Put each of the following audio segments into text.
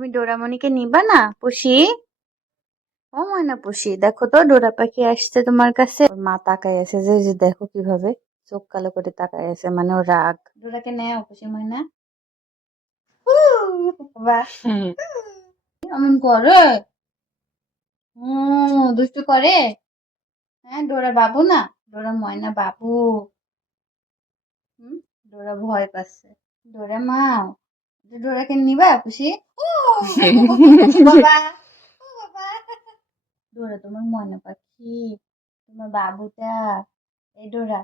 তুমি ডোরামণিকে নিবা না পুষি? ও ময়না পুষি, দেখো তো ডোরা পাখি আসছে তোমার কাছে। ওর মা তাকায় আছে, যে যে দেখো কিভাবে চোখ কালো করে তাকায় আছে, মানে ও রাগ। ডোরাকে নেও পুষি ময়না। বাহ, এমন করে দুষ্টু করে। হ্যাঁ, ডোরা বাবু না, ডোরা ময়না বাবু। হুম, ডোরা ভয় পাচ্ছে। ডোরা মা, ডোরাকে নিবা খুশি? বাবা, ও বাবা। ডোরা তোমার ময়না পাখি, তোমার বাবুটা। এই ডোরা,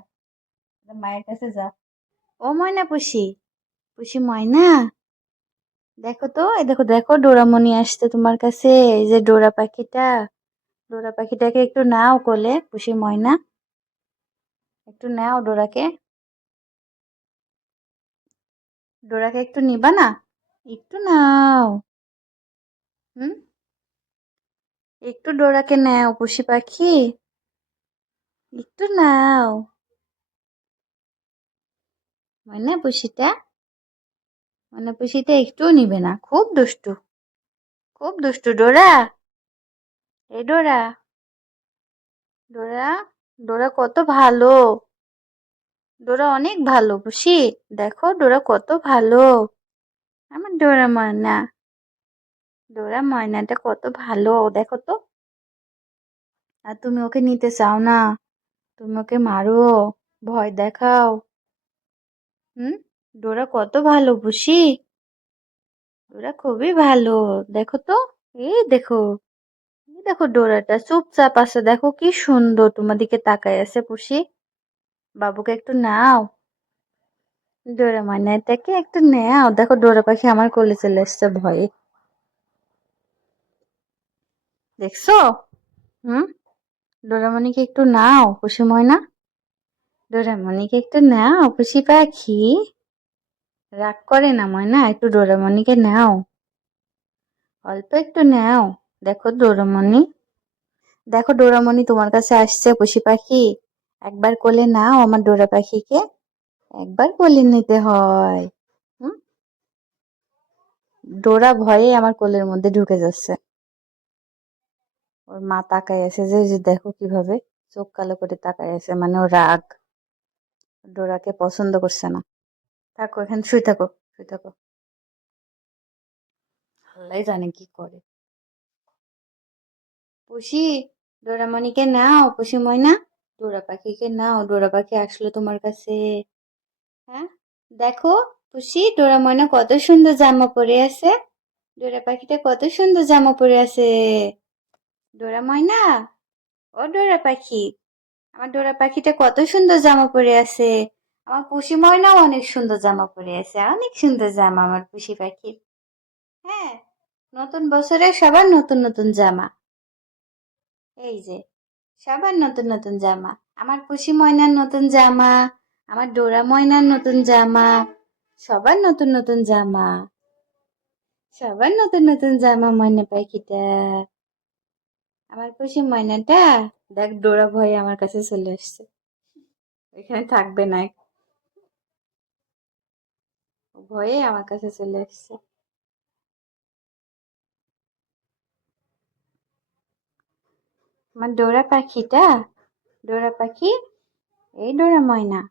মায়ের কাছে যা। ও ময়না পুষি, পুষি ময়না, দেখো তো, এই দেখো দেখো ডোরামণি আসছে তোমার কাছে। এই যে ডোরা পাখিটা, ডোরা পাখিটাকে একটু নাও কোলে পুষি ময়না, একটু নাও ডোরাকে। ডোরাকে একটু নিবা না? একটু নাও। হুম, একটু ডোরাকে নাও পুষি পাখি, একটু নাও। মানে পুষিটা, মানে পুষিটা একটুও নিবে না, খুব দুষ্টু, খুব দুষ্টু ডোরা। এই ডোরা, ডোরা, ডোরা কত ভালো, ডোরা অনেক ভালো পুষি। দেখো ডোরা কত ভালো, আমার ডোরা ময়না, ডোরা ময়নাটা কত ভালো, দেখো তো। আর তুমি ওকে নিতে চাও না, তুমি ওকে মারো, ভয় দেখাও। হুম, ডোরা কত ভালো পুষি, ডোরা খুবই ভালো। দেখো তো, এই দেখো, এই দেখো ডোরাটা চুপচাপ আছে, দেখো কি সুন্দর তোমার দিকে তাকায় আছে পুষি। বাবুকে একটু নাও, ডোরা ময়নাটাকে একটু নাও। দেখো ডোরা পাখি আমার কোলে চলে এসছে ভয়ে, দেখছো? হুম, ডোরামণিকে একটু নাও খুশি ময়না, ডোরামণিকে একটু নাও খুশি পাখি। রাগ করে না ময়না, একটু ডোরামণিকে নাও, অল্প একটু নাও। দেখো ডোরামণি, দেখো ডোরামণি তোমার কাছে আসছে পুষি পাখি। একবার কোলে নাও আমার ডোরা পাখিকে, একবার কোলে নিতে হয়। হুম, ডোরা ভয়ে আমার কোলের মধ্যে ঢুকে যাচ্ছে। ওর মা তাকায় আছে, যে যে দেখো কিভাবে চোখ কালো করে তাকায় আছে, মানে ও রাগ, ডোরাকে পছন্দ করছে না। থাকো এখানে, শুয়ে থাকো, শুয়ে থাকো। আল্লাহ জানে কি করে। পুষি, ডোরামণিকে নাও পুষি ময়না, ডোরা পাখিকে নাও, ডোরা পাখি আসলো তোমার কাছে। হ্যাঁ, দেখো পুষি, ডোরা ময়না কত সুন্দর জামা পরে আছে, ডোরা পাখিটা কত সুন্দর জামা পরে আছে। ডোরা ময়না, ও ডোরা পাখি, আমার ডোরা পাখিটা কত সুন্দর জামা পরে আছে। আমার পুষি ময়নাও অনেক সুন্দর জামা পরে আছে, অনেক সুন্দর জামা আমার পুষি পাখির। হ্যাঁ, নতুন বছরে সবার নতুন নতুন জামা, এই যে সবার নতুন নতুন জামা, আমার পুষি ময়নার নতুন জামা, আমার ডোরা ময়নার নতুন জামা, সবার নতুন নতুন জামা, সবার নতুন নতুন জামা ময়না পাখিটা, আমার পুষি ময়নাটা। দেখ ডোরা ভয়ে আমার কাছে চলে আসছে, এখানে থাকবে না, ভয়ে আমার কাছে চলে আসছে। আমার ডোরা পাখিটা, ডোরা পাখি, এই ডোরা ময়না,